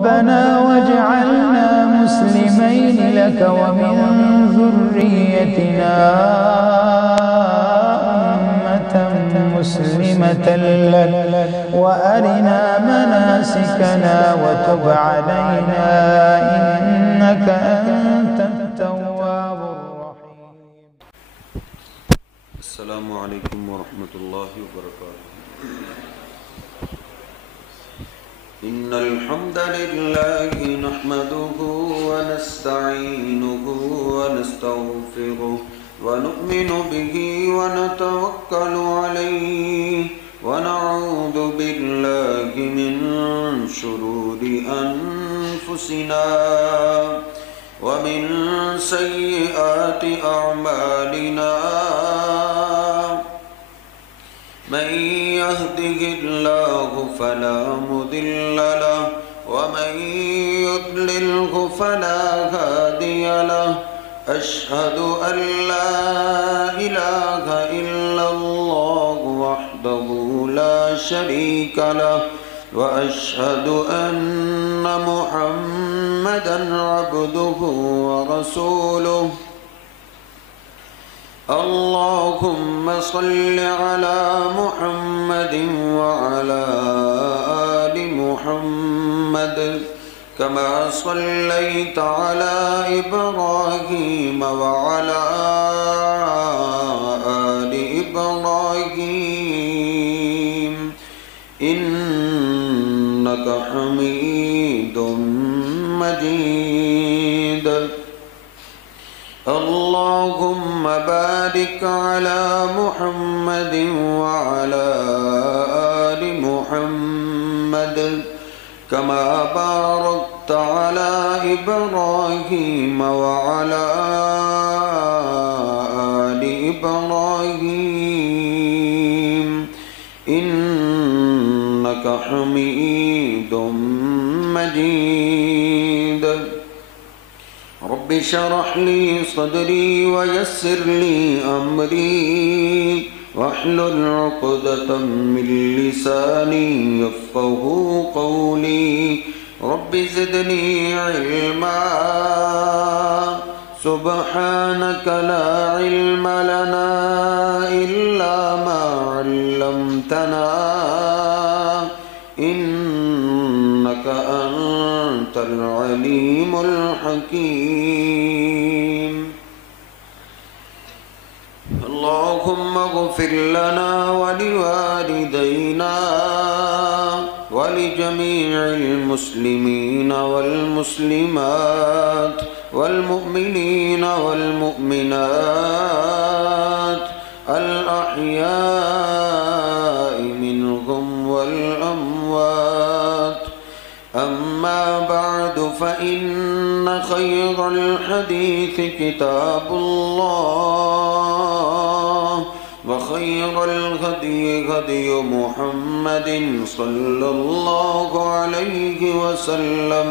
ربنا واجعلنا مسلمين لك ومن ذريتنا أمة مسلمة لك وأرنا مناسكنا وتب علينا إنك أنت التواب الرحيم. السلام عليكم ورحمة الله وبركاته. إن الحمد لله نحمده ونستعينه ونستغفره ونؤمن به ونتوكل عليه ونعوذ بالله من شرور أنفسنا ومن سيئات أعمالنا من يهده الله فلا مضل له ومن يضلله فلا هادي له أشهد أن لا إله إلا الله وحده لا شريك له وأشهد أن محمدا عبده ورسوله. اللهم صل على محمد وعلى آل محمد كما صليت على إبراهيم وعلى آل إبراهيم إنك حميد مجيد. اللهم بارك على محمد وعلى آل محمد كما باركت على إبراهيم وعلى آل إبراهيم إنك حميد مجيد. رب اشرح لي صدري ويسر لي أمري واحلل عقدة من لساني يفقه قولي. رب زدني علما سبحانك لا علم لنا إلا ما علمتنا إنك أنت العليم الحكيم. اللهم اغفر لنا ولوالدينا ولجميع المسلمين والمسلمات والمؤمنين والمؤمنات الأحياء منهم والأموات. أما بعد فإن خير الحديث كتاب الله وخير الهدي هدي محمد صلى الله عليه وسلم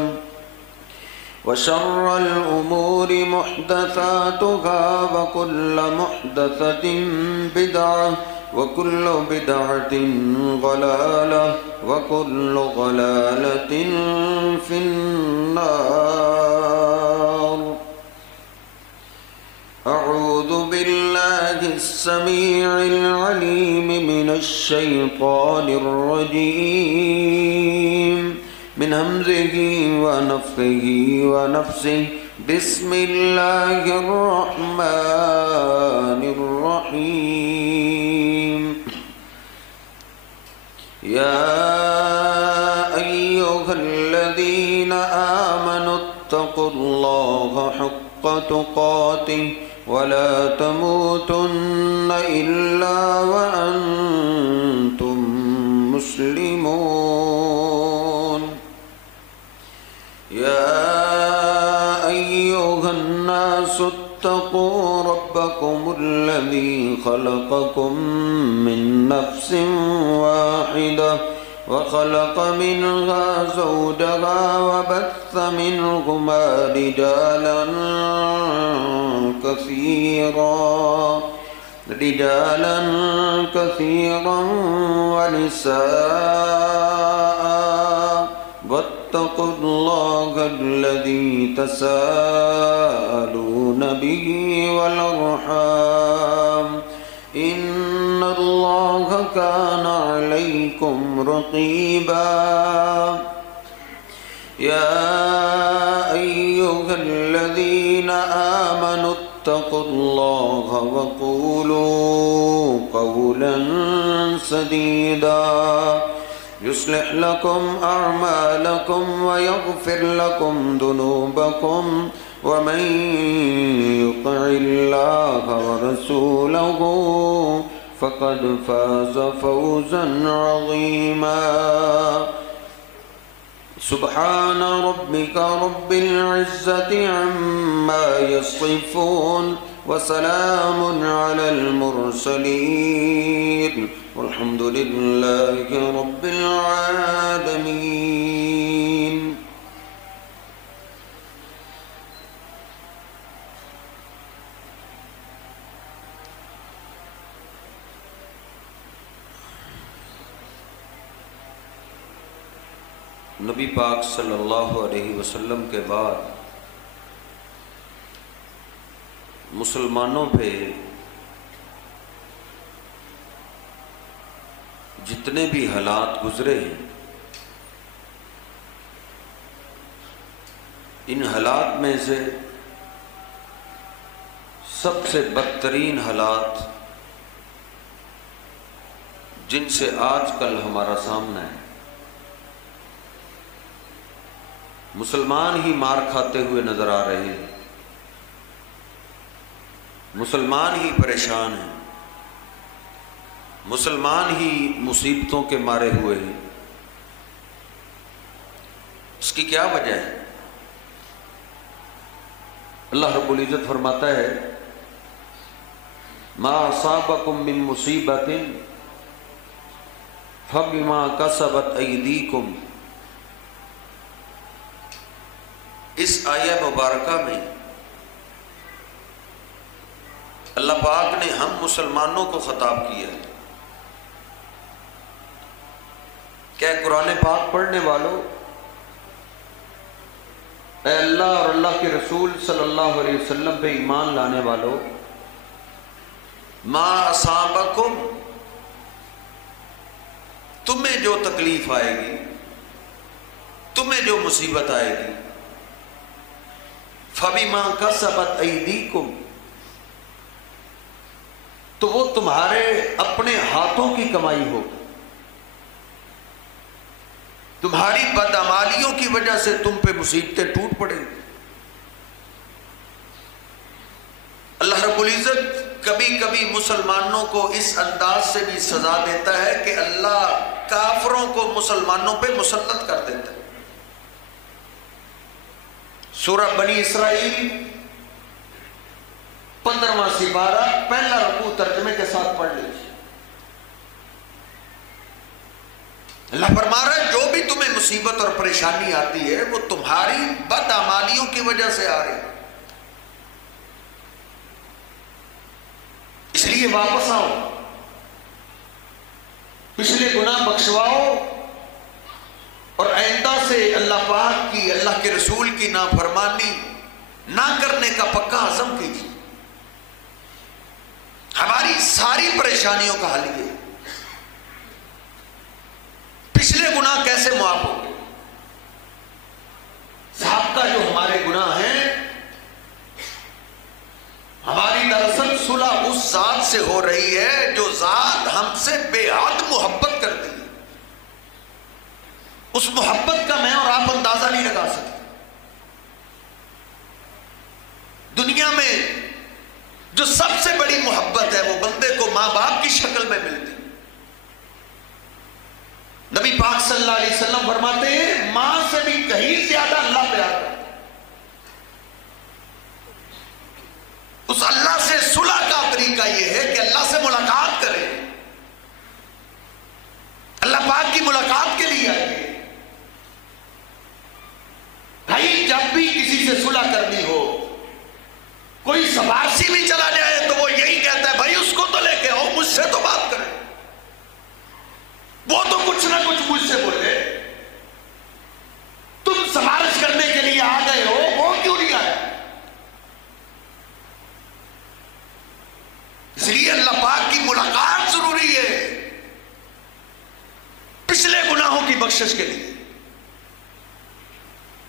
وشر الأمور محدثاتها وكل محدثة بدعة وكل بدعة ضلالة وكل ضلالة في النار. أعوذ بالله السميع العليم من الشيطان الرجيم من همزه ونفخه ونفسه. بسم الله الرحمن الرحيم. يا أيها الذين آمنوا اتقوا الله حق تقاته ولا تموتن إلا وأنتم مسلمون. يا أيها الناس اتقوا ربكم الذي خلقكم من نفس واحدة وخلق منها زوجها وبث منهما رجالا كثيرا ونساء واتقوا الله الذي تساءلون به والأرحام إن الله كان عليكم رقيبا يا أيها الذين آمنوا اتقوا الله وقولوا قولا سديدا يصلح لكم أعمالكم ويغفر لكم ذنوبكم ومن يطع الله ورسوله فقد فاز فوزا عظيما سبحان ربك رب العزة عما يصفون وسلام على المرسلين والحمد لله رب العالمين. نبی پاک صلی اللہ علیہ وسلم کے بعد مسلمانوں پہ جتنے بھی حالات گزرے ہیں، ان حالات میں سے سب سے بدترین حالات جن سے آج کل ہمارا سامنا ہے، مسلمان ہی مار کھاتے ہوئے نظر آ رہے ہیں، مسلمان ہی پریشان ہیں، مسلمان ہی مصیبتوں کے مارے ہوئے ہیں۔ اس کی کیا وجہ ہے؟ اللہ رب العزت فرماتا ہے ما اصابکم من مصیبت فبما کسبت ایدیکم۔ اس آیہ مبارکہ میں اللہ پاک نے ہم مسلمانوں کو خطاب کیا ہے کہ قرآن پاک پڑھنے والوں، اے اللہ اور اللہ کے رسول صلی اللہ علیہ وسلم پہ ایمان لانے والوں، ما اصابکم، تمہیں جو تکلیف آئے گی، تمہیں جو مصیبت آئے گی، فَبِمَا كَسَبَتْ أَيْدِيكُمْ، تو وہ تمہارے اپنے ہاتھوں کی کمائی ہوگی، تمہاری بدعمالیوں کی وجہ سے تم پہ مصیبتیں ٹوٹ پڑیں گی۔ اللہ رب العزت کبھی کبھی مسلمانوں کو اس انداز سے بھی سزا دیتا ہے کہ اللہ کافروں کو مسلمانوں پہ مسلط کر دیتا ہے۔ سورہ بنی اسرائیل 15واں سپارہ پہلا رکوع ترجمے کے ساتھ پڑھ لیجیے۔ اللہ فرما رہا ہے جو بھی تمہیں مصیبت اور پریشانی آتی ہے وہ تمہاری بدعمالیوں کی وجہ سے آ رہی ہے، اس لیے واپس آؤ، پچھلے گناہ بخشواؤ اور آئندہ سے اللہ پاک کی، اللہ کے رسول کی نافرمانی نہ کرنے کا پکا عزم کیجیے۔ ہماری ساری پریشانیوں کا حل یہ، پچھلے گناہ کیسے معاف ہوں گے؟ سابقہ جو ہمارے گناہ ہیں، ہماری دراصل صلح اس ذات سے ہو رہی ہے جو ذات ہم سے بے حد محبت کرتی ہے۔ اس محبت کا میں اور آپ اندازہ نہیں لگا سکتے۔ دنیا میں جو سب سے بڑی محبت ہے وہ بندے کو ماں باپ کی شکل میں ملتی۔ نبی پاک صلی اللہ علیہ وسلم فرماتے ہیں ماں سے بھی کہیں زیادہ اللہ پیار کرتا ہے۔ اس اللہ سے صلح کا طریقہ یہ ہے کہ اللہ سے ملاقات کریں، اللہ پاک کی ملاقات کے لیے آئیے۔ بھائی جب بھی کسی سے صلح کرنی ہو، کوئی سبارسی بھی چلا جائے تو وہ یہی کہتا ہے بھائی اس کو تو لے کے آؤ، مجھ سے تو بات کریں، وہ تو کچھ نہ کچھ مجھ سے بولے،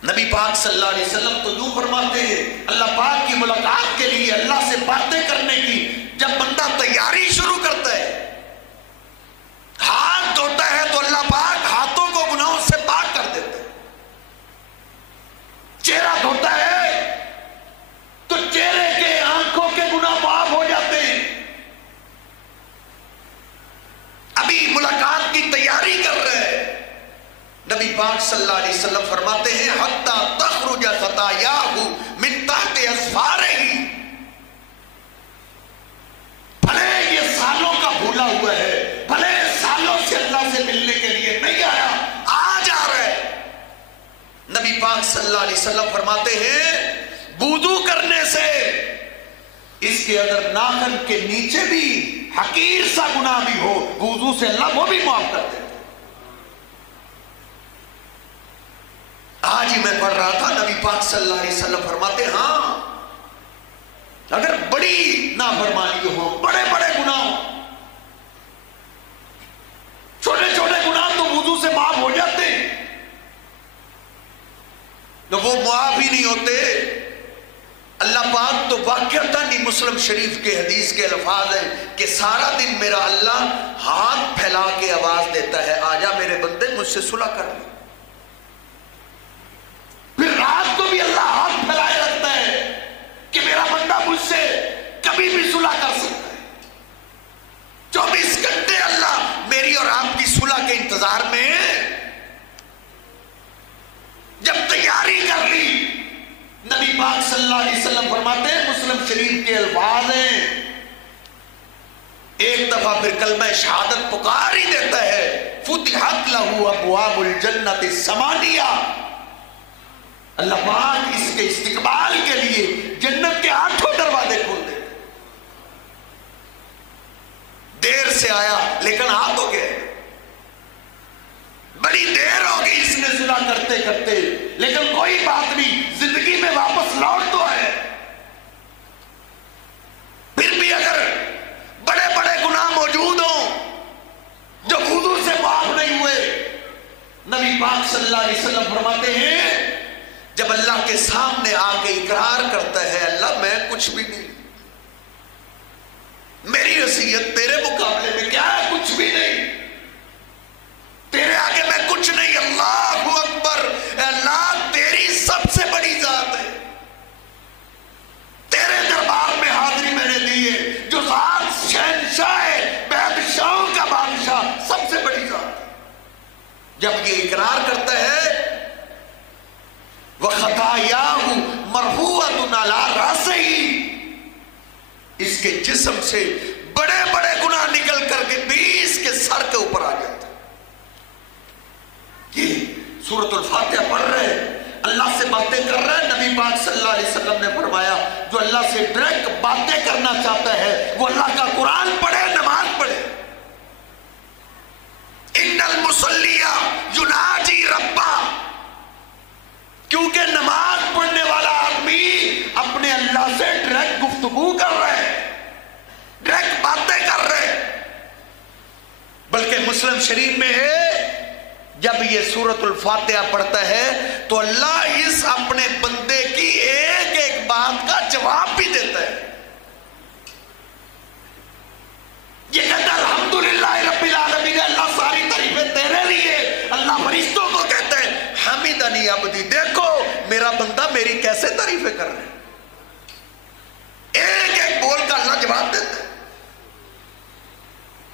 نبی پاک صلی اللہ علیہ وسلم تو یوں فرماتے ہیں، اللہ پاک کی ملاقات کے لیے، اللہ سے باتیں کرنے کی جب بندہ تیاری شروع کرتا ہے، ہاتھ دھوتا ہے تو اللہ پاک ہاتھوں کو گناہوں سے پاک کر دیتا ہے، چہرہ دھوتا ہے تو چہرے کے آنکھوں کے گناہ معاف ہو جاتے ہیں۔ ابھی ملاقات کی تیاری کر رہے ہیں، نبی پاک صلی اللہ علیہ وسلم فرماتے ہیں حتی تخرج خطایاہ من تحت اظفارہ، بھلے یہ سالوں کا بھولا ہوا ہے، بھلے سالوں سے اللہ سے ملنے کے لیے نہیں آیا، آج آ رہا ہے۔ نبی پاک صلی اللہ علیہ وسلم فرماتے ہیں وضو کرنے سے اس کے اگر ناخن کے نیچے بھی حقیر سا گناہ بھی ہو، وضو سے اللہ وہ بھی معاف کر دیتے۔ آج ہی میں پڑھ رہا تھا، نبی پاک صلی اللہ علیہ وسلم فرماتے ہاں اگر بڑی نافرمانی ہو، بڑے بڑے گناہ، چھوٹے چھوٹے گناہ تو وضو سے معاف ہو جاتے ہیں، تو وہ معاف ہی نہیں ہوتے۔ اللہ پاک تو واقعتاً ہی مسلم شریف کے حدیث کے الفاظ ہیں کہ سارا دن میرا اللہ ہاتھ پھیلا کے آواز دیتا ہے آجا میرے بندے مجھ سے صلح کر لے، پھر رات کو بھی اللہ ہاتھ پھیلائے رکھتا ہے کہ میرا بندہ مجھ سے کبھی بھی صلح کر سکتا ہے۔ 24 گھنٹے اللہ میری اور آپ کی صلح کے انتظار میں ہے۔ جب تیاری کر لی، نبی پاک صلی اللہ علیہ وسلم فرماتے ہیں، مسلم شریف کے الفاظ ہیں، ایک دفعہ پھر کلمہ شہادت پکار ہی دیتا ہے، فتحت لہ ابواب الجنت الثمانیہ، اللہ پاک اس کے استقبال کے لیے جنت کے 8 دروازے کھول دے۔ دیر سے آیا لیکن آ تو گئے، بڑی دیر ہوگی اس نے صلح کرتے کرتے، لیکن کوئی بات نہیں، زندگی میں واپس لوٹ تو ہے۔ پھر بھی اگر بڑے بڑے گناہ موجود ہوں جو وضو سے معاف نہیں ہوئے، نبی پاک صلی اللہ علیہ وسلم فرماتے ہیں جب اللہ کے سامنے آ کے اقرار کرتا ہے اللہ میں کچھ بھی نہیں، میری حیثیت تیرے مقابلے میں کیا ہے، کچھ بھی نہیں، تیرے آگے میں کچھ نہیں، اللہ اکبر، اللہ تیری سب سے بڑی ذات ہے، تیرے دربار میں حاضری میں نے دی ہے، جو ذات شہنشاہ ہے، بادشاہوں کا بادشاہ، سب سے بڑی ذات ہے۔ جب یہ اقرار کرتا ہے وَخَطَایَاهُ مَرْفُوعَةٌ عَلَىٰ رَأْسِهِ، اس کے جسم سے بڑے بڑے گناہ نکل کر کے بھی اس کے سر کے اوپر آ جاتے۔ یہ سورۃ الفاتحہ پڑھ رہے ہیں، اللہ سے باتیں کر رہے ہیں، نبی پاک صلی اللہ علیہ وسلم نے فرمایا جو اللہ سے ڈائریکٹ باتیں کرنا چاہتا ہے وہ اللہ کا قرآن پڑھے، نماز پڑھے۔ ان المصلی یناجی ربہ، کیونکہ نماز پڑھنے والا آدمی اپنے اللہ سے ڈائریکٹ گفتگو کر رہے ہیں، ڈائریکٹ باتیں کر رہے ہیں۔ بلکہ مسلم شریف میں ہے جب یہ سورۃ الفاتحہ پڑھتا ہے تو اللہ اس اپنے بندے کی ایک ایک بات کا جواب بھی دیتا ہے۔ یہ کہتا ہے الحمدللہ رب العالمین، اللہ ساری تعریفیں تیرے لیے۔ اللہ فرشتوں کو کہتا ہے حمیدنی عبدی، دیکھو میرا بندہ میری کیسے تعریفیں کر رہے ہیں، ایک ایک بول کا اللہ جواب دیتا ہے۔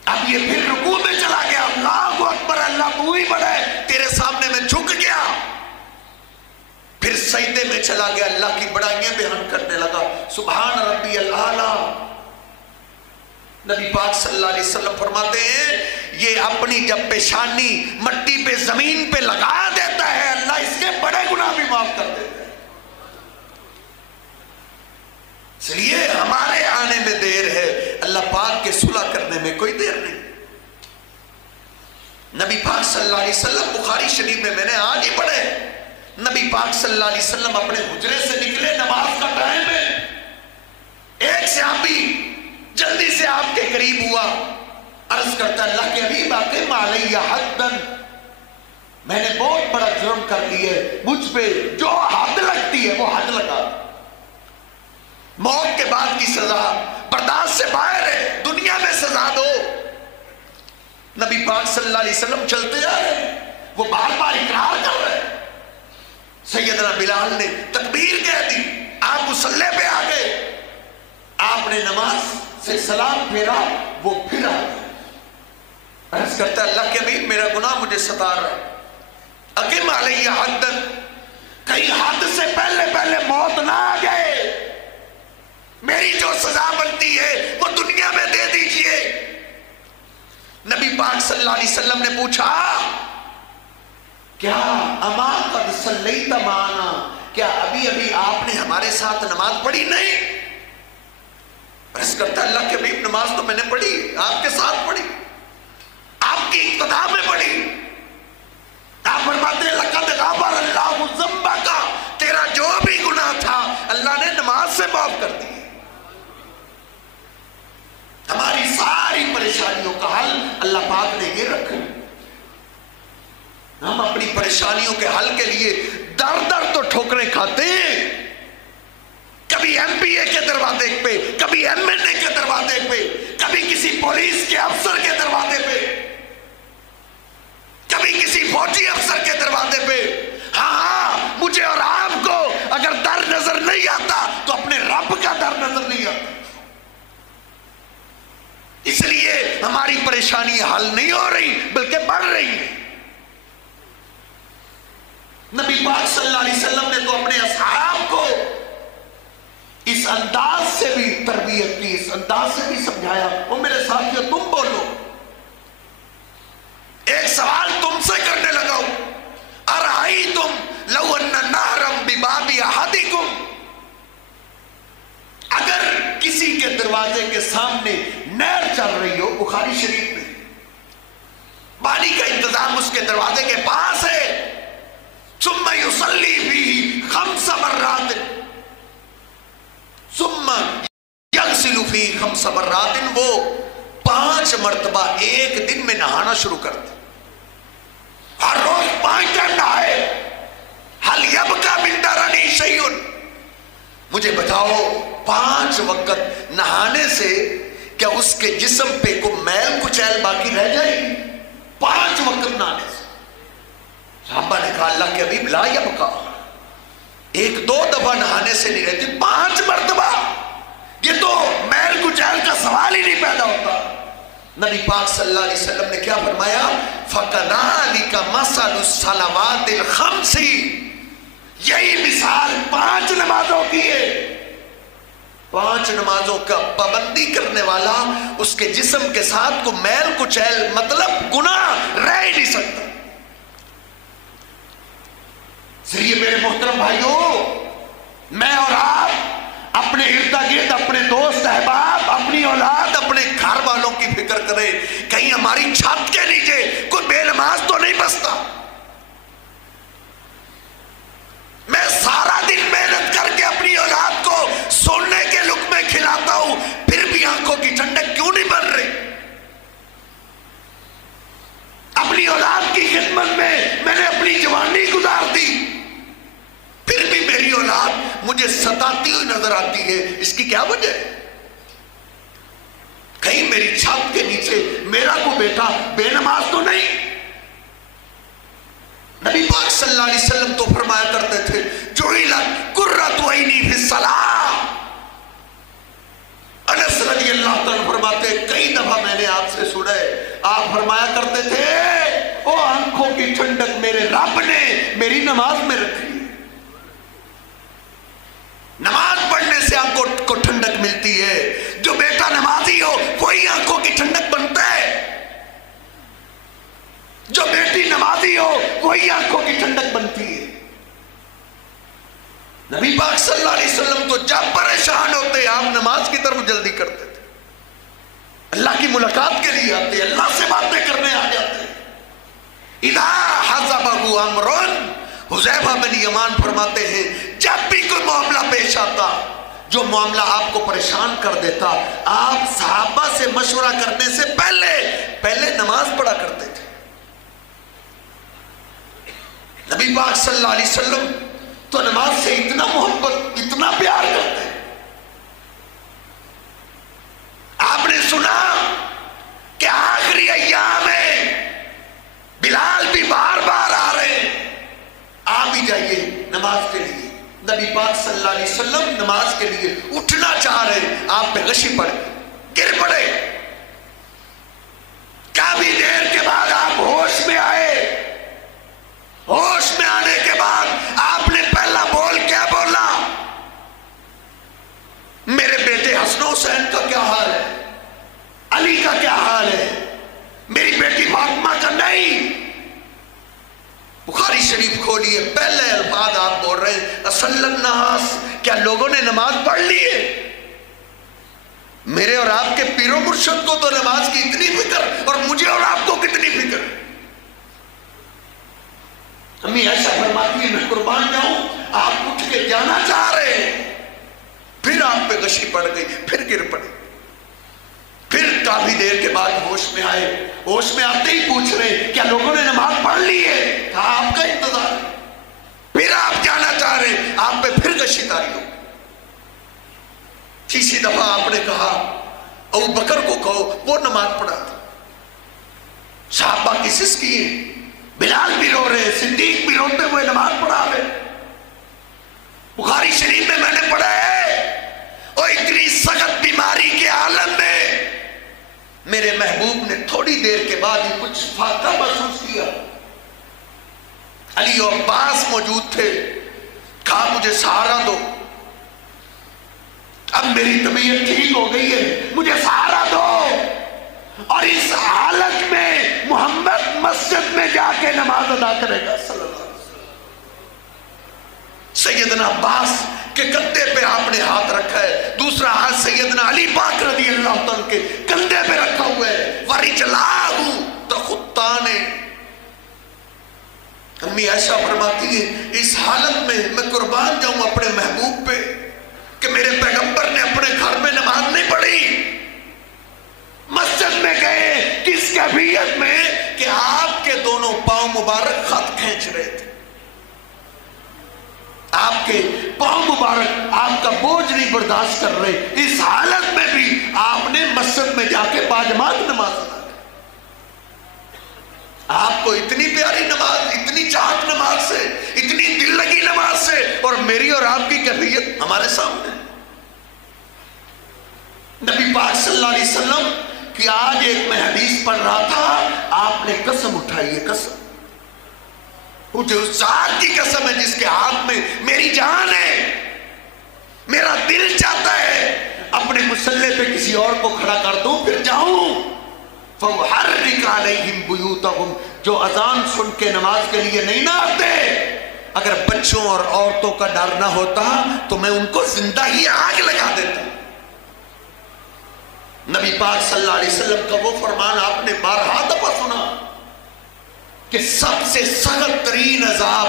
اب یہ پھر رکوع میں چلا گیا، اللہ اکبر، اللہ تو ہی بڑا ہے، تیرے سامنے میں جھک گیا، پھر سجدے میں چلا گیا، اللہ کی بڑائیاں بیان کرنے لگا، سبحان ربی الاعلیٰ۔ نبی پاک صلی اللہ علیہ وسلم فرماتے ہیں یہ اپنی جب پیشانی مٹی پہ زمین پہ لگا دیتا ہے اللہ اس کے بڑے گناہ بھی معاف کر دیتا ہے۔ اس لیے ہمارے آنے میں دیر ہے، اللہ پاک کے صلح کرنے میں کوئی دیر نہیں۔ نبی پاک صلی اللہ علیہ وسلم، بخاری شریف میں نے آج ہی پڑھے، نبی پاک صلی اللہ علیہ وسلم اپنے حجرے سے نکلے، نماز کا ٹائم ہے، ایک صحابی جلدی سے آپ کے قریب ہوا، عرض کرتا اللہ کے حبیب آتے مالیہ حدن، میں نے بہت بڑا جرم کر لیا ہے، مجھ پہ جو حد لگتی ہے وہ حد لگا، موت کے بعد کی سزا برداشت سے باہر ہے، دنیا میں سزا دو۔ نبی پاک صلی اللہ علیہ وسلم چلتے جا رہے ہیں، وہ بار بار اقرار کر رہے ہیں۔ سیدنا بلال نے تکبیر کہہ دی، آپ مصلی پہ آ گئے، آپ نے نماز سے سلام پھیرا، وہ پھر آ گئے۔ عرض کرتا ہے اللہ کے حبیب میرا گناہ مجھے ستا رہا ہے، اقم علیہ حد، کہیں حد سے پہلے پہلے موت نہ آ جائے، میری جو سزا بنتی ہے وہ دنیا میں دے دیجئے۔ نبی پاک صلی اللہ علیہ وسلم نے پوچھا کیا اما قد صلیت معنا، کیا ابھی ابھی آپ نے ہمارے ساتھ نماز پڑھی؟ نہیں۔ عرض کرتا ہے اللہ کے حبیب نماز تو میں نے پڑھی، آپ کے ساتھ پڑھی، آپ کی ابتدا میں پڑھی۔ آپ فرماتے ہیں لقد غفر اللہ ذنبک، تیرا جو بھی گناہ تھا اللہ نے نماز سے معاف کر دی۔ ہماری ساری پریشانیوں کا حل اللہ پاک نے یہ رکھا۔ ہم اپنی پریشانیوں کے حل کے لیے در در تو ٹھوکریں کھاتے ہیں، کبھی ایم پی اے کے دروازے پہ، کبھی ایم این اے کے دروازے پہ، کبھی کسی پولیس کے افسر کے دروازے پہ، کبھی کسی فوجی افسر کے دروازے پہ۔ ہاں مجھے اور آپ کو اگر در نظر نہیں آتا تو اپنے رب کا در نظر نہیں آتا، اس لیے ہماری پریشانی حل نہیں ہو رہی بلکہ بڑھ رہی ہے۔ نبی پاک صلی اللہ علیہ وسلم نے تو اپنے اصحاب کو اس انداز سے بھی تربیت کی، اس انداز سے بھی سمجھایا۔ وہ میرے ساتھیوں تم بولو، ایک سوال تم سے کرنے لگا ہوں، ارائیتم لو ان نہرم بباب احدکم، اگر کسی کے دروازے کے سامنے نہر چل رہی ہو، بخاری شریف میں پانی کا انتظام اس کے دروازے کے پاس ہے، ثم یصلی فیہ 5 مرات ثم یغسل فیہ 5 مرات، وہ 5 مرتبہ ایک دن میں نہانا شروع کرتے، ہر روز 5 ٹائم نہائے۔ حل یبقی من درنی شیء، مجھے بتاؤ 5 وقت نہانے سے کیا اس کے جسم پہ کوئی میل کچیل باقی رہ جائے گی؟ 5 وقت نہانے سے۔ صحابہ نے کہا اللہ کے حبیب لا یبقی، 1-2 دفعہ نہانے سے نہیں رہتی، 5 مرتبہ، یہ تو میل کچیل کا سوال ہی نہیں پیدا ہوتا۔ نبی پاک صلی اللہ علیہ وسلم نے کیا فرمایا؟ فَكَذَلِكَ مَثَلُ الصَّلَوَاتِ الْخَمْسِ، یہی مثال 5 نمازوں کی ہے۔ 5 نمازوں کا پابندی کرنے والا اس کے جسم کے ساتھ کو میل کچیل مطلب گناہ رہ ہی نہیں سکتا۔ اس لیے میرے محترم بھائیوں، میں اور آپ اپنے ارد گرد اپنے دوست احباب، اپنی اولاد، اپنے گھر والوں کی فکر کریں، کہیں ہماری چھت کے نیچے کوئی بے نماز تو نہیں بستا۔ میں سارا دن محنت کر کے اپنی اولاد کو سونے کے لقمے کھلاتا ہوں، پھر بھی آنکھوں کی ٹھنڈک کیوں نہیں بن رہی؟ اپنی اولاد کی خدمت میں نے اپنی جوانی گزار دی، پھر بھی میری اولاد مجھے ستاتی ہوئی نظر آتی ہے۔ اس کی کیا وجہ ہے؟ کہیں میری چھت کے نیچے میرا کوئی بیٹا بے نماز تو نہیں؟ نبی پاک صلی اللہ علیہ وسلم تو فرمایا کرتے تھے جعلت قرۃ عینی فی الصلاۃ۔ انس رضی اللہ تعالیٰ فرماتے ہیں کئی دفعہ میں نے آپ سے سنا ہے، آپ فرمایا کرتے تھے او آنکھوں کی ٹھنڈک میرے رب نے میری نماز میں رکھی۔ نماز پڑھنے سے آنکھوں کو ٹھنڈک ملتی ہے، جو بیٹا نمازی ہو وہی آنکھوں کی ٹھنڈک بنتا ہے، جو بیٹی نمازی ہو وہی آنکھوں کی ٹھنڈک بنتی ہے۔ نبی پاک صلی اللہ علیہ وسلم تو جب پریشان ہوتے آپ نماز کی طرف جلدی کرتے تھے، اللہ کی ملاقات کے لیے آتے، اللہ سے باتیں کرنے آ جاتے۔ اذا حزبہ امر، حذیفہ بن یمان فرماتے ہیں جب بھی کوئی معاملہ پیش آتا، جو معاملہ آپ کو پریشان کر دیتا، آپ صحابہ سے مشورہ کرنے سے پہلے نماز پڑھا کرتے تھے۔ نبی پاک صلی اللہ علیہ وسلم تو نماز سے اتنا محبت، اتنا پیار کرتے ہیں. آپ نے سنا کہ آخری ایام میں بلال بھی بار بار آ رہے ہیں، آپ بھی جائیے نماز کے لیے. نبی پاک صلی اللہ علیہ وسلم نماز کے لیے اٹھنا چاہ رہے، آپ پہ غشی پڑے، گر پڑے. کافی دیر کے بعد آپ ہوش میں آئے. ہوش میں آنے کے بعد آپ نے پہلا بول کیا بولا؟ میرے بیٹے حسن و حسین کا کیا حال ہے؟ علی کا کیا حال ہے؟ میری بیٹی فاطمہ کا نہیں. بخاری شریف کھولیے، پہلے الفاظ آپ بول رہے ہیں اصل الناس، کیا لوگوں نے نماز پڑھ لی ہے؟ میرے اور آپ کے پیر و مرشد کو تو نماز کی اتنی فکر، اور مجھے اور آپ کو کتنی فکر. امی ایسا فرماتی ہے میں قربان جاؤں، آپ اٹھ کے جانا چاہ رہے ہیں، پھر آپ پہ غشی پڑ گئی، پھر گر پڑے. پھر کافی دیر کے بعد ہوش میں آئے. ہوش میں آتے ہی پوچھ رہے کیا لوگوں نے نماز پڑھ لی ہے؟ کہا آپ کا انتظار ہے. پھر آپ جانا چاہ رہے، آپ پہ پھر غشی طاری ہو. تیسری دفعہ آپ نے کہا ابو بکر کو کہو، وہ نماز پڑھا تھا. صحابہ کی سسکی ہے، بلال بھی رو رہے، صدیق بھی روتے ہوئے نماز پڑھا رہے. بخاری شریف میں نے پڑھا ہے اور اتنی سخت بیماری کے عالم میں میرے محبوب نے تھوڑی دیر کے بعد ہی کچھ فاقہ محسوس کیا. علی و عباس موجود تھے. کہا مجھے سہارا دو، اب میری طبیعت ٹھیک ہو گئی ہے، مجھے سہارا دو. اور اس حالت میں محمد مسجد میں جا کے نماز ادا کرے گا صلی اللہ علیہ وسلم. سیدنا عباس کے کندھے پہ آپ نے ہاتھ رکھا ہے، دوسرا ہاتھ سیدنا علی پاک رضی اللہ عنہ کے کندھے پہ رکھا ہوا ہے. وَرِجْلَاهُ تَخُطَّانِ. امی ایسا فرماتی ہے اس حالت میں قربان جاؤں اپنے محبوب پہ کہ میرے پیغمبر نے اپنے گھر میں نماز نہیں پڑھی، مسجد میں گئے کس کیفیت میں کہ آپ کے دونوں پاؤں مبارک خط کھینچ رہے تھے. آپ کے پاؤں مبارک آپ کا بوجھ نہیں برداشت کر رہے. اس حالت میں بھی آپ نے مسجد میں جا کے باجماعت نماز ادا کی. آپ کو اتنی پیاری نماز، اتنی چاہت نماز سے، اتنی دل لگی نماز سے، اور میری اور آپ کی کیفیت ہمارے سامنے. نبی پاک صلی اللہ علیہ وسلم کی آج ایک میں حدیث پڑھ رہا تھا، آپ نے قسم اٹھائی ہے، قسم، مجھے اس ذات کی قسم ہے جس کے ہاتھ میں میری جان ہے، میرا دل چاہتا ہے اپنے مسلح پہ کسی اور کو کھڑا کر دوں پھر جاؤں. فَوْحَرِّكَ عَلَيْهِمْ بُيُوتَهُمْ. جو اذان سن کے نماز کے لیے نہیں نہ آتے، اگر بچوں اور عورتوں کا ڈر نہ ہوتا تو میں ان کو زندہ ہی آگ لگا دیتا. نبی پاک صلی اللہ علیہ وسلم کا وہ فرمان آپ نے بارہا دفعہ سنا کہ سب سے سخت ترین عذاب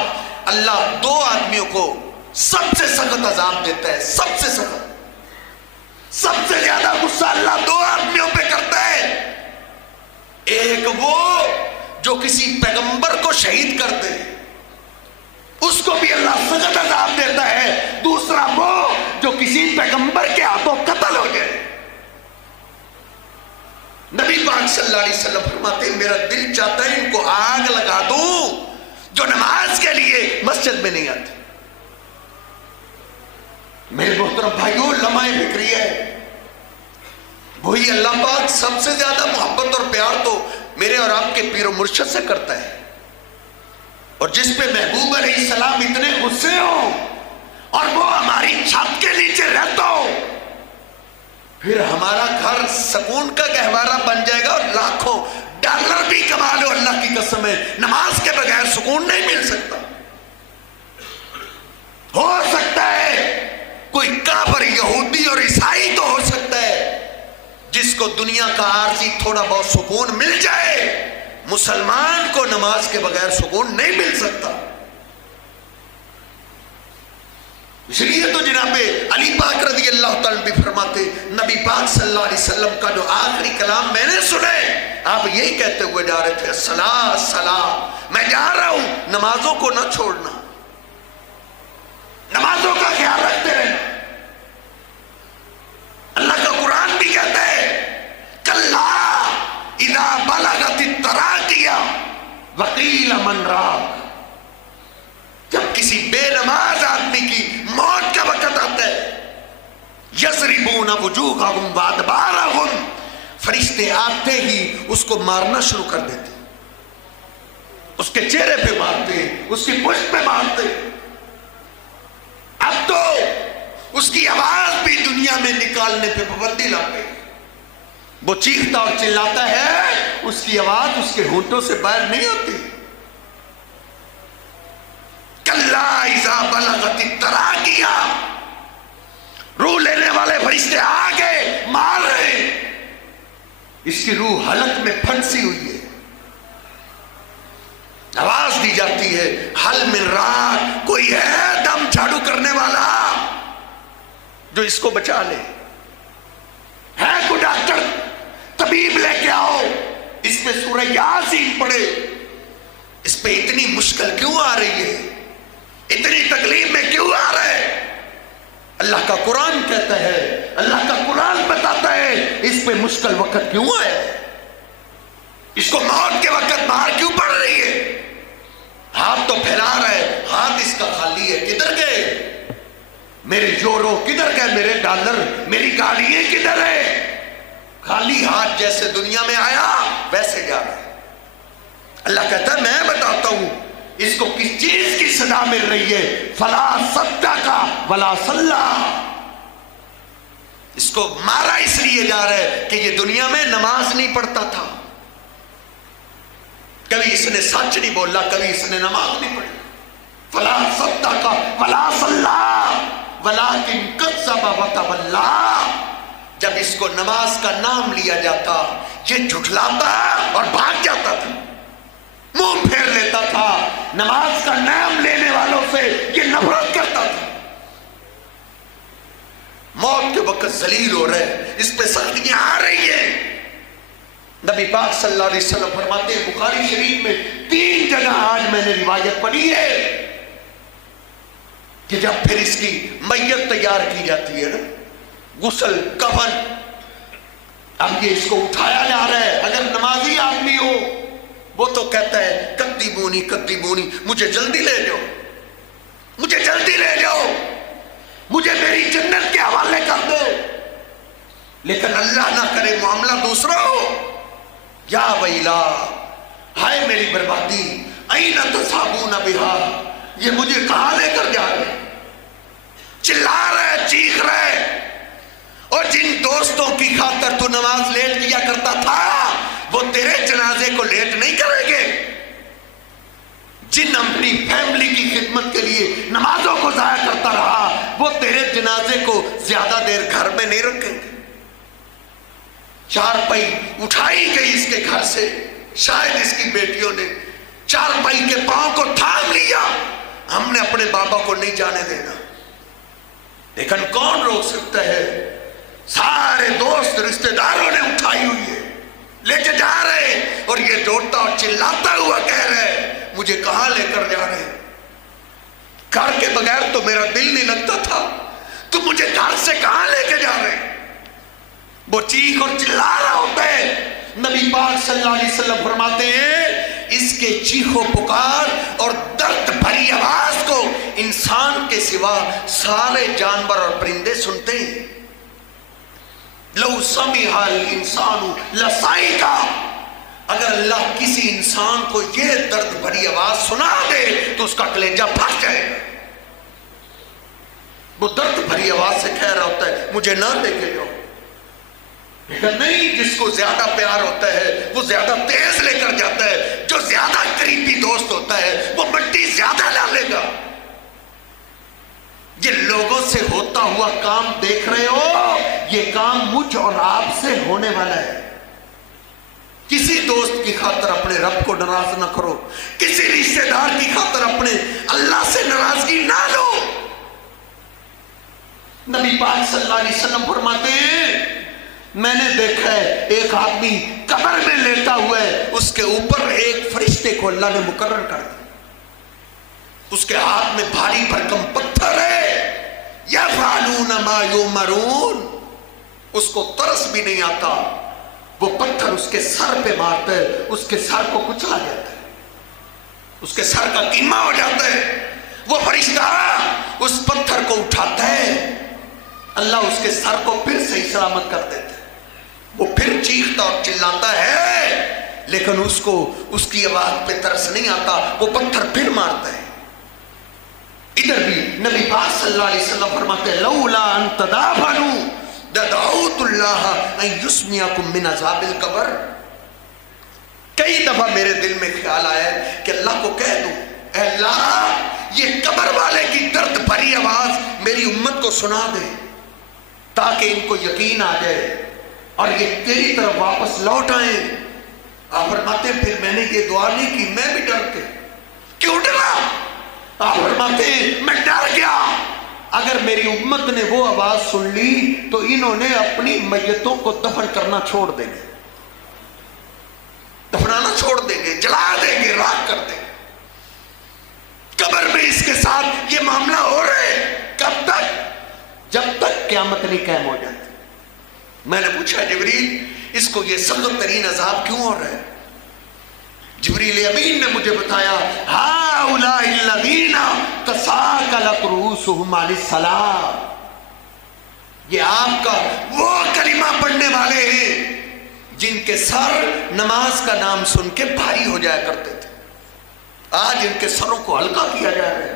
اللہ دو آدمیوں کو سب سے سخت عذاب دیتا ہے. سب سے سخت، سب سے زیادہ غصہ اللہ دو آدمیوں پہ کرتا ہے. ایک وہ جو کسی پیغمبر کو شہید کر دے، اس کو بھی اللہ سخت عذاب دیتا ہے. دوسرا وہ جو کسی پیغمبر کے ہاتھوں قتل ہو جائے. نبی پاک صلی اللہ علیہ وسلم فرماتے ہیں میرا دل چاہتا ہے ان کو آگ لگا دوں جو نماز کے لیے مسجد میں نہیں آتے. میرے محترم بھائیوں، لمحہ فکری ہے، وہی اللہ پاک سب سے زیادہ محبت اور پیار تو میرے اور آپ کے پیر و مرشد سے کرتا ہے. اور جس پہ محبوب علیہ السلام اتنے غصے ہوں اور وہ ہماری چھت کے نیچے رہتا ہو، پھر ہمارا گھر سکون کا گہوارہ بن جائے گا. اور لاکھوں ڈالر بھی کما لو، اللہ کی قسم ہے نماز کے بغیر سکون نہیں مل سکتا. ہو سکتا ہے کوئی کافر یہودی اور عیسائی تو ہو سکتا ہے جس کو دنیا کا عارضی تھوڑا بہت سکون مل جائے، مسلمان کو نماز کے بغیر سکون نہیں مل سکتا. اس لیے تو جناب علی پاک رضی اللہ تعالیٰ بھی فرماتے، نبی پاک صلی اللہ علیہ وسلم کا جو آخری کلام میں نے سنے، آپ یہی کہتے ہوئے جا رہے تھے الصلاۃ الصلاۃ، میں جا رہا ہوں، نمازوں کو نہ چھوڑنا، نمازوں کا خیال رکھتے رہنا۔ اللہ کا قرآن بھی کہتا ہے کلا اذا بلغت التراقی وقیل من راق، جب کسی بے نماز آدمی کی موت کا وقت آتا ہے یضربون وجوہہم وادبارہم، فرشتے آتے ہی اس کو مارنا شروع کر دیتے، اس کے چہرے پہ مارتے، اس کی پشت پہ مارتے۔ اب تو اس کی آواز بھی دنیا میں نکالنے پہ پابندی لا گئی، وہ چیختا اور چلاتا ہے، اس کی آواز اس کے ہونٹوں سے باہر نہیں ہوتی۔ کلا اذا بلغت التراقی، روح لینے والے فرشتے آگے مار رہے ہیں، اس کی روح حلق میں پھنسی ہوئی ہے، آواز دی جاتی ہے حل من راق، کوئی ہے دم جھاڑو کرنے والا جو اس کو بچا لے، ہے کوئی ڈاکٹر طبیب لے کے آؤ، اس پہ سورہ یاسین پڑھے۔ اس پہ اتنی مشکل کیوں آ رہی ہے، اتنی تکلیف میں کیوں آ رہا ہے؟ اللہ کا قرآن کہتا ہے، اللہ کا قرآن بتاتا ہے اس پہ مشکل وقت کیوں آیا ہے، اس کو موت کے وقت مار کیوں پڑ رہی ہے۔ ہاتھ تو پھیلا رہا ہے، ہاتھ اس کا خالی ہے، کدھر گئے میرے یورو، کدھر گئے میرے ڈالر، میری گاڑیاں کدھر ہے؟ خالی ہاتھ جیسے دنیا میں آیا ویسے جا رہا ہے۔ اللہ کہتا ہے میں بتاتا ہوں اس کو کس چیز کی سزا مل رہی ہے، فلا صدق ولا صلی، اس کو مارا اس لیے جا رہا ہے کہ یہ دنیا میں نماز نہیں پڑھتا تھا، کبھی اس نے سچ نہیں بولا، کبھی اس نے نماز نہیں پڑھی، فلا صدق ولا صلی ولکن کذب وتولی، جب اس کو نماز کا نام لیا جاتا یہ جھٹلاتا اور بھاگ جاتا تھا، منہ پھیر لیتا تھا، نماز کا نام لینے والوں سے یہ نفرت کرتا تھا۔ موت کے وقت ذلیل ہو رہے، اس پہ سختیاں آ رہی ہیں۔ نبی پاک صلی اللہ علیہ وسلم فرماتے ہیں بخاری شریف میں 3 جگہ آج میں نے روایت پڑھی ہے کہ جب پھر اس کی میت تیار کی جاتی ہے نا، غسل کفن، اب یہ اس کو اٹھایا جا رہا ہے، اگر نمازی آدمی ہو وہ تو کہتا ہے کدیبونی کدیبونی، مجھے جلدی لے جاؤ، مجھے جلدی لے جاؤ، مجھے میری جنت کے حوالے کر دو، لیکن اللہ نہ کرے معاملہ دوسرا ہو، یا ویلا، ہائے میری بربادی، این تذهبون بها، یہ مجھے کہاں لے کر جا رہے، چلا رہے، چیخ رہے، اور جن دوستوں کی خاطر تو نماز لیٹ کیا کرتا تھا وہ تیرے جنازے کو لیٹ نہیں کریں گے، جن اپنی فیملی کی خدمت کے لیے نمازوں کو ضائع کرتا رہا وہ تیرے جنازے کو زیادہ دیر گھر میں نہیں رکھیں گے۔ چارپائی اٹھائی گئی اس کے گھر سے، شاید اس کی بیٹیوں نے چارپائی کے پاؤں کو تھام لیا، ہم نے اپنے بابا کو نہیں جانے دینا، لیکن کون روک سکتا ہے؟ سارے دوست رشتہ داروں نے اٹھائی ہوئی ہے، لے کے جا رہے، اور یہ روتا اور چلاتا ہوا کہہ رہے مجھے کہاں لے کر جا رہے، گھر کے بغیر تو میرا دل نہیں لگتا تھا، تو مجھے گھر سے کہاں لے کے جا رہے؟ وہ چیخ اور چلا رہا ہوتا ہے۔ نبی پاک صلی اللہ علیہ وسلم فرماتے ہیں اس کے چیخ و پکار اور درد بھری آواز کو انسان کے سوا سارے جانور اور پرندے سنتے ہیں۔ لو سمع الانسان لصعق، اگر اللہ کسی انسان کو یہ درد بھری آواز سنا دے تو اس کا کلیجہ پھٹ جائے گا۔ وہ درد بھری آواز سے کہہ رہا ہوتا ہے مجھے نہ لے کے جاؤ، لیکن نہیں، جس کو زیادہ پیار ہوتا ہے وہ زیادہ تیز لے کر جاتا ہے، جو زیادہ قریبی دوست ہوتا ہے وہ مٹی زیادہ ڈالے گا۔ یہ لوگوں سے ہوتا ہوا کام دیکھ رہے ہو، یہ کام مجھ اور آپ سے ہونے والا ہے۔ کسی دوست کی خاطر اپنے رب کو ناراض نہ کرو، کسی رشتہ دار کی خاطر اپنے اللہ سے ناراضگی نہ لو۔ نبی پاک صلی اللہ علیہ وسلم فرماتے ہیں میں نے دیکھا ہے ایک آدمی قبر میں لیٹا ہوا ہے، اس کے اوپر ایک فرشتے کو اللہ نے مقرر کر دیا، اس کے ہاتھ میں بھاری بھرکم پتھر ہے، یفعلون ما یؤمرون، اس کو ترس بھی نہیں آتا، وہ پتھر اس کے سر پہ مارتا ہے، اس کے سر کو کچلا جاتا ہے، اس کے سر کا قیمہ ہو جاتا ہے، وہ فرشتہ اس پتھر کو اٹھاتا ہے، اللہ اس کے سر کو پھر صحیح سلامت کر دیتا ہے، وہ پھر چیختا اور چلاتا ہے، لیکن اس کو اس کی آواز پہ ترس نہیں آتا، وہ پتھر پھر مارتا ہے۔ ادھر بھی نبی پاک صلی اللہ علیہ وسلم فرماتے ہیں لولا ان تدافنوا دعوت اللہ ان یسمعکم من عذاب القبر۔ کئی دفعہ میرے دل میں خیال آیا کہ اللہ کو کہہ دوں اے اللہ یہ قبر والے کی درد بھری آواز میری امت کو سنا دے تاکہ ان کو یقین آ جائے اور یہ تیری طرف واپس لوٹ آئیں۔ آپ فرماتے ہیں پھر میں نے یہ دعا نہیں کی، میں بھی ڈر کے کیوں ڈرا؟ آپ فرماتے ہیں میں ڈر گیا اگر میری امت نے وہ آواز سن لی تو انہوں نے اپنی میتوں کو دفن کرنا چھوڑ دیں گے، دفنانا چھوڑ دیں گے، جلا دیں گے، راکھ کر دیں گے۔ قبر میں اس کے ساتھ یہ معاملہ ہو رہے کب تک؟ جب تک قیامت نہیں قائم ہو جاتی۔ میں نے پوچھا جبریل اس کو یہ سخت ترین عذاب کیوں ہو رہا ہے؟ جبریل امین نے مجھے بتایا ہؤلاء الذین تثاقلت رؤوسهم عن الصلاۃ، یہ آپ کا وہ کلمہ پڑھنے والے ہیں جن کے سر نماز کا نام سن کے بھاری ہو جایا کرتے تھے، آج ان کے سروں کو ہلکا کیا جا رہا ہے۔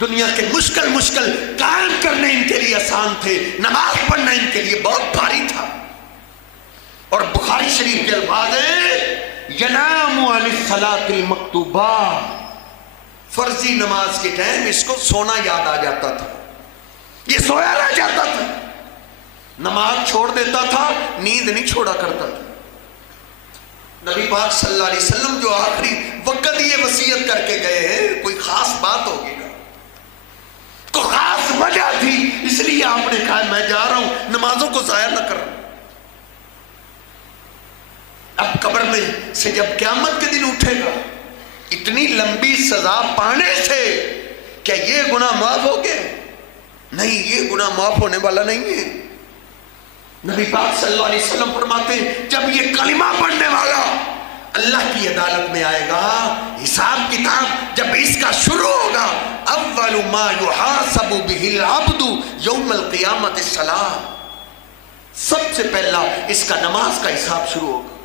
دنیا کے مشکل کام کرنے ان کے لیے آسان تھے، نماز پڑھنا ان کے لیے بہت بھاری تھا۔ اور بخاری شریف کے الفاظ ہیں ینام عن الصلاۃ المکتوبہ، فرضی نماز کے ٹائم اس کو سونا یاد آ جاتا تھا، یہ سویا رہ جاتا تھا، نماز چھوڑ دیتا تھا، نیند نہیں چھوڑا کرتا تھا۔ نبی پاک صلی اللہ علیہ وسلم جو آخری وقت یہ وصیت کر کے گئے ہیں، کوئی خاص بات ہوگی نا، کوئی خاص وجہ تھی، اس لیے آپ نے کہا میں جا رہا ہوں نمازوں کو ضائع نہ کروں۔ اب قبر میں سے جب قیامت کے دن اٹھے گا، اتنی لمبی سزا پانے سے کیا یہ گناہ معاف ہو گئے؟ نہیں، یہ گناہ معاف ہونے والا نہیں ہے۔ نبی پاک صلی اللہ علیہ وسلم فرماتے ہیں جب یہ کلمہ پڑھنے والا اللہ کی عدالت میں آئے گا، حساب کتاب جب اس کا شروع ہوگا، اول ما یحاسب بہ العبد یوم القیامت الصلاۃ، سب سے پہلا اس کا نماز کا حساب شروع ہوگا۔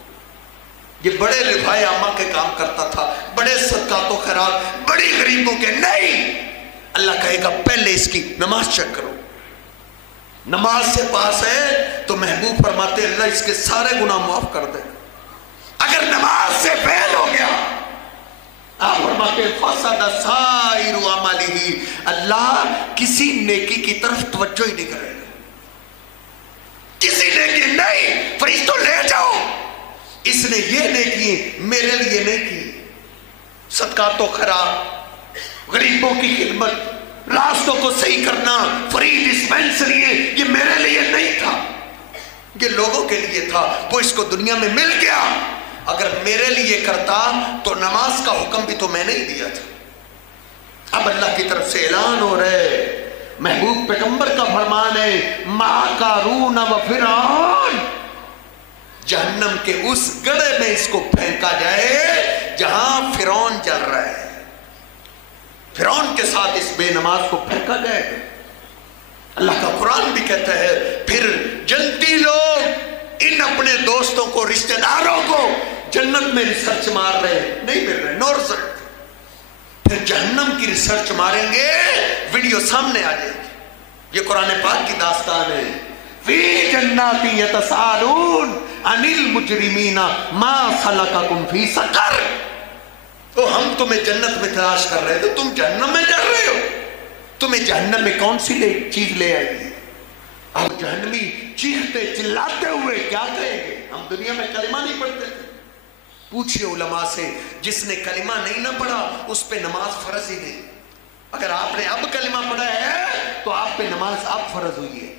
یہ بڑے رفاع عامہ کے کام کرتا تھا، بڑے صدقات و خیرات، بڑی غریبوں کے، نہیں، اللہ کہے گا پہلے اس کی نماز چیک کرو۔ نماز سے پاس ہے تو محبوب فرماتے ہیں اللہ اس کے سارے گناہ معاف کر دے۔ اگر نماز سے فیل ہو گیا، آپ فرماتے ہیں فسد سائر عملہ، اللہ کسی نیکی کی طرف توجہ ہی نہیں کرے گا، کسی نیکی نہیں، فرشتوں لے جاؤ، اس نے یہ نیکی میرے لیے نہیں کی، صدقات و خیرات، غریبوں کی خدمت، راستوں کو صحیح کرنا، فری ڈسپینسری، یہ میرے لیے نہیں تھا، یہ لوگوں کے لیے تھا، وہ اس کو دنیا میں مل گیا۔ اگر میرے لیے کرتا تو نماز کا حکم بھی تو میں نے ہی دیا تھا۔ اب اللہ کی طرف سے اعلان ہو رہے، محبوب پیغمبر کا فرمان ہے ما قارون و فرعون، جہنم کے اس گڑھے میں اس کو پھینکا جائے جہاں فرعون جل رہا ہے، فرعون کے ساتھ اس بے نماز کو پھینکا جائے۔ اللہ کا قرآن بھی کہتا ہے پھر جنتی لوگ ان اپنے دوستوں کو، رشتہ داروں کو جنت میں ریسرچ مار رہے نہیں مل رہے، نو ریسرچ، پھر جہنم کی ریسرچ ماریں گے، ویڈیو سامنے آ جائے گی۔ یہ قرآن پاک کی داستان ہے، فی جنات یتساءلون عن المجرمین ما سلککم فی سقر، تو ہم تمہیں جنت میں تلاش کر رہے تھے، تم جہنم میں جا رہے ہو، تمہیں جہنم میں کون سی چیز لے آئی ہے؟ اب جہنمی چیختے چلاتے ہوئے کیا کہیں گے؟ ہم دنیا میں کلمہ نہیں پڑھتے تھے، پوچھئے علماء سے، جس نے کلمہ نہیں نہ پڑھا اس پہ نماز فرض ہی نہیں۔ اگر آپ نے اب کلمہ پڑھا ہے تو آپ پہ نماز اب فرض ہوئی ہے،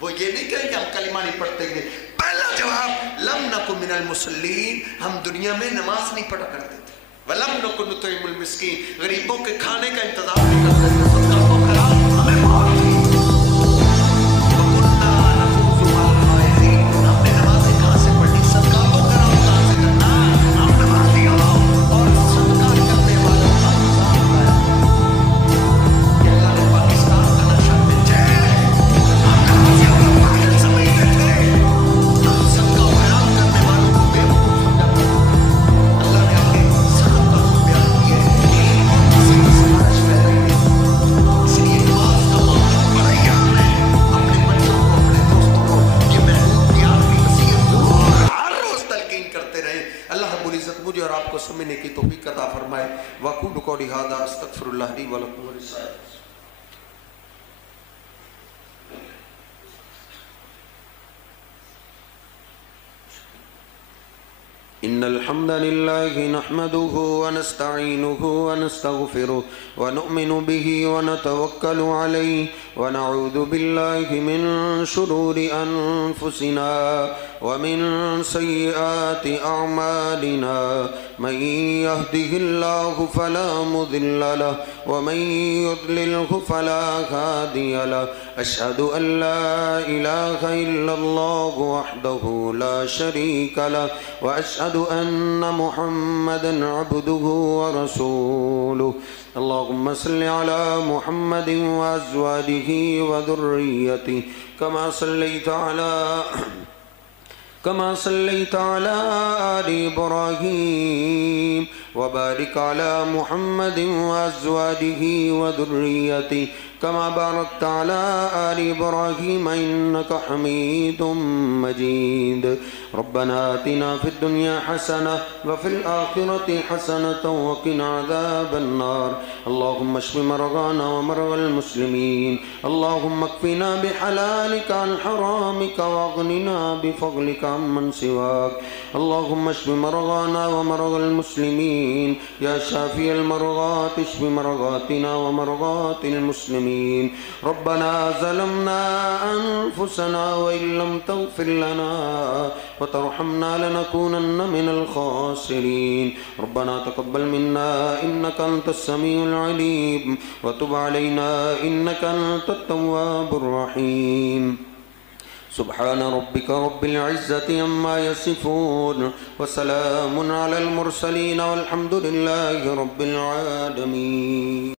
وہ یہ نہیں کہیں کہ ہم کلمہ نہیں پڑھتے گے. پہلا جواب لم نکن من المصلین، ہم دنیا میں نماز نہیں پڑھا کرتے تھے. ولم نکن نطعم المسکین، غریبوں کے کھانے کا انتظام نہیں کرتے تھے. صدقہ کو خراب ہمیں بہت وَكُنَّا نَخُوضُ مَعَ الْخَائِضِينَ، ہم نے نمازیں کہاں سے پڑھی؟ صدقہ کو خراب کہاں سے کرنا؟ ہم نمازیوں اور صدقہ کرنے والوں کا نظام ہے کہ اللہ نے پاکستان کا نقشہ بھیجا ہے. ہم نمازیوں کو پاگل سمجھتے تھے، ہم صدقہ و خیرات کرنے والوں کو بیوقوف سمجھا کرتے تھے. اللہ نے آگے سخت قانون بیان کیے، علم اور کسی کی سفارش پہ رہی ہے. اس لیے نماز کا معاملہ بڑا ہی اہم ہے. اپنے بچوں کو، اپنے دوستوں کو یہ محبوب کی آخری نصیحت ضرور ہر روز تلقین کرتے رہیں. اللہ رب العزت مجھے اور آپ کو سمجھنے کی توفیق عطا فرمائے. وَأَقُولُ قَوْلِي هَٰذَا أَسْتَغْفِرُ اللَّهَ لِي وَلَكُمْ وَلِسَائِرِ إن الحمد لله نحمده ونستعينه ونستغفره ونؤمن به ونتوكل عليه ونعوذ بالله من شرور أنفسنا ومن سيئات أعمالنا من يهده الله فلا مضل له ومن يضلله فلا هادي له أشهد أن لا إله إلا الله وحده لا شريك له وأشهد أن محمدا عبده ورسوله. اللهم صل على محمد وأزواجه وذريته كما صليت على آل إبراهيم وبارك على محمد وأزواجه وذريته كما باركت على آل إبراهيم إنك حميد مجيد. ربنا آتنا في الدنيا حسنة وفي الآخرة حسنة وقنا عذاب النار. اللهم اشف مرضانا ومرضى المسلمين. اللهم اكفنا بحلالك عن حرامك واغننا بفضلك عمن سواك. اللهم اشف مرضانا ومرضى المسلمين. يا شافي المرضى اشف مرضاتنا ومرضات المسلمين. ربنا ظلمنا أنفسنا وإن لم تغفر لنا وترحمنا لنكونن من الخاسرين. ربنا تقبل منا إنك أنت السميع العليم وتب علينا إنك أنت التواب الرحيم. سبحان ربك رب العزة عما يصفون وسلام على المرسلين والحمد لله رب العالمين.